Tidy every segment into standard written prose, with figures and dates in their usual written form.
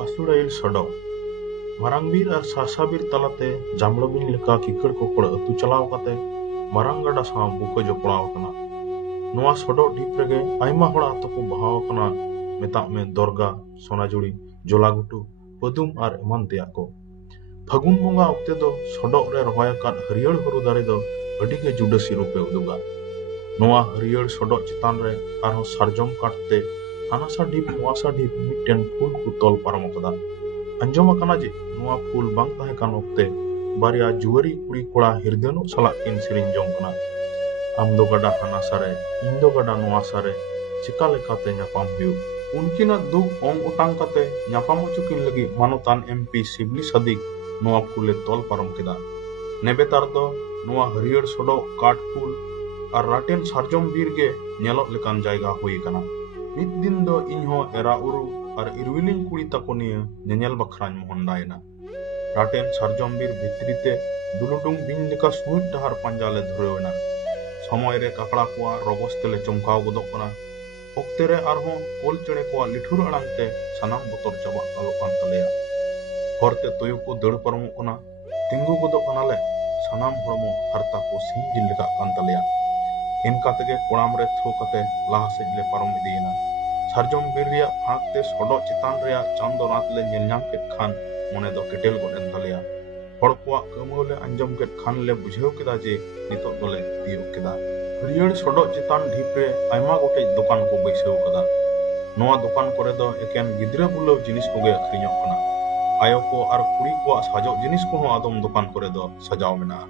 Asurail Sodo Marangir ar Sasabir Talate, Jamlabin Lika Kikar Kokora, Tuchalao Kate, Marangada Sam Buko Jopao Kana. Noa Sodo Diprege, Aima Hora Toku Bahao Kana, Metame Dorga, Sonajuri, Jolagutu, Podum ar Emantiako. Fagun Bunga Octedo, Sodo Re Royakat, Riel Horudarido, Adige Judasi Rupe Uduga. Noa Riel Sodo Chitanre, Arho Sarjom Karte, Hanasa Dip, Wasa Dip, Mitten Pul Kutol Paramokada. Anjoma Kanaji, Noa Pul Bangta Hekan Okte, Baria Juari Kuri Kola Hirdeno Salakin Sirin Jongkana. Amdo Gada Hanasare, Indo Gada Noasare, Cikale Kate Nyapam Hiu. Unkina Dug Ong Utang Kate, Nyapam Ucukin lagi Manutan MP Sibli Sadik, Noa Pule Tol Paramokida. Nebetardo, Noa Riel Sodo Kat Pul, ar Raten Sarjom Birge, Nyalot Lekan Jaiga Hui Kana. Mid din do inho era uru ar irwiling kuri takoniya nyanyal bakhran mohondaina. Raten sarjombir bhitrite duludung bin leka suit dahar panjale dhurewena. Samoy re kakड़ा koa rogos tele chomkaw godok kana. Okte re arho kol chene koa lithur arangte sanam botor chaba alokan taleya. Horte toyu ko dad parmo kana tingu godok kanale sanam hormo harta ko sinjil leka kan taleya. इनका तगे कोड़ाम रे थो कते लाहा says ले पारम इदीना सारजम बिर रिया फाक ते सोडो चितान रिया चांदो रात ले नेलनाम के खान मोने दो केटेल गोडेन तलिया हड़ कोआ कमोले अंजम के खान ले बुझेव केदा जे नितो दोले दियो केदा रियड सोडो चितान ढीप रे आयमा गोटे दुकान को बैसेव कदा नोआ दुकान करे दो एकेन गिद्रे बुलो जिनिस कोगे अखरिñok कना आयो को आर कुड़ी को साजो जिनिस को आदम दुकान करे दो सजाव मेना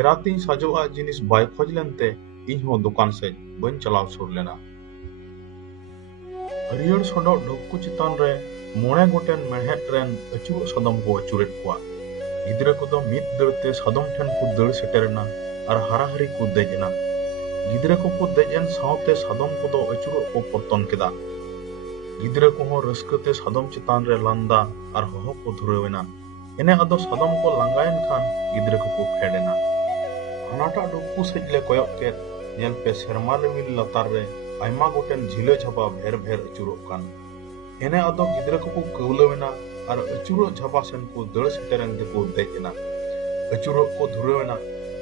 एराती साजोआ जिनिस बाय खोज लेनते इन्हों दुकान से बन चलाव सुर लेना रियल सोडो ढोकु चितान रे मोणे गोटेन मेहट रेन अचुरो सदम को अचुरेट कोआ गिद्रे को दो मित दड़ते सदम ठन को दड़ सेटेरना और हराहरी को देजना गिद्रे को देजन सावते सदम को दो अचुरो को पतन केदा गिद्रे को हो रस्कते सदम चितान रे लांदा और हो को धुरेवेना एने अदो सदम को लंगायन खान गिद्रे को फेडेना हनाटा ढोकु सेजले कोयक के नेल पे सेरमा रिमिल लतार रे आयमा गोटेन झिले झपा भेर भेर अचुरो कान एने अदो गिद्रे को कौलवेना और अचुरो झपा सेन को दड़ सेटेरन के को देजना अचुरो को धुरेवेना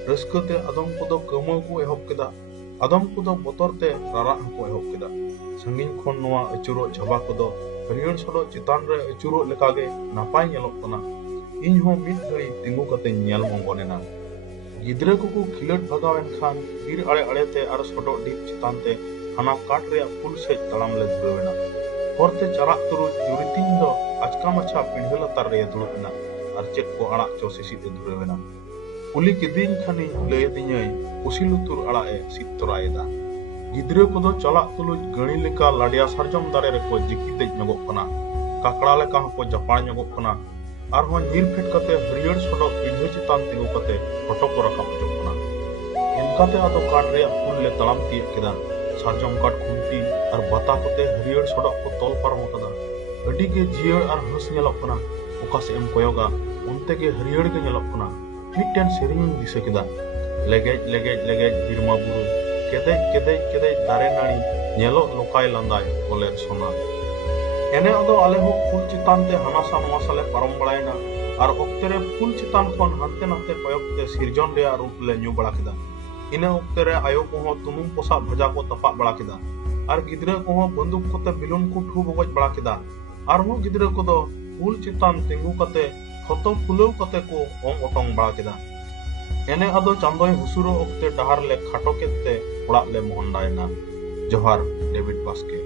रस्कते अदम को दो कमो को एहब केदा अदम को दो बोतरते रारा को एहब केदा संगिन खन नोआ अचुरो झपा को दो रियन सोडो चितान रे अचुरो लेकागे नापाय नेलोक तना इन हो मिद घड़ी तिंगु कते नेल मंगोनेना गिद्रे को खिलट भगावेन खान बीर आड़े आड़े ते आर सोडो डीप चितान ते हाना काट रे पुल से तड़ाम ले धुरेवेना होरते चराक तुरु जुरितिन दो आचका मछा पिंढल तार रे दुड़ुबना आर चेक को आड़ा चो सिसी ते धुरेवेना पुली के दिन खानी लय दिñay उसिलुतुर आड़ा ए सितरायदा गिद्रे को दो चलाक तुलुज गणी लेका लाडिया सारजम दारे रे को जिकी देज नगोक कना काकड़ा लेका को जपाड़ नगोक कना और हो नीर फेट कते हरियर सोडो पिंढे चितान तिगु कते फोटो को रखा बचो कना इनकाते आदो काट रे पुल ले तलाम ती केदा सारजम काट खुंती और बता कते हरियर सोडो को तोल पारम कदा अडी के जियर और हंस नेलक कना ओकास एम कोयोगा उनते के हरियर के नेलक कना मिटन सेरिंग दिसे केदा लेगेज लेगेज लेगेज बिरमा बुरु केदे केदे केदे दारे नाणी नेलो लोकाय लंदाय कोलेर सोना एने अदो आले हो फुल चितान ते हनासा नवासाले पारम बड़ायना और ओक्ते रे फुल चितान खन हांते नाते कोयकते सिरजन रे रूप ले न्यू बड़ा केदा इने ओक्ते रे आयो को हो तुनुम पोसा भजा को तपा बड़ा केदा और गिद्रे को हो बंदूक कोते बिलुन को ठू बगज बड़ा केदा और हो गिद्रे को दो फुल चितान तिंगु कते खतो फुलौ कते को ओंग ओटोंग बड़ा केदा एने अदो चांदोय हुसुरो ओक्ते डहार ले खाटो केते ओड़ा ले मोहनदायना जोहार डेविड बास्के।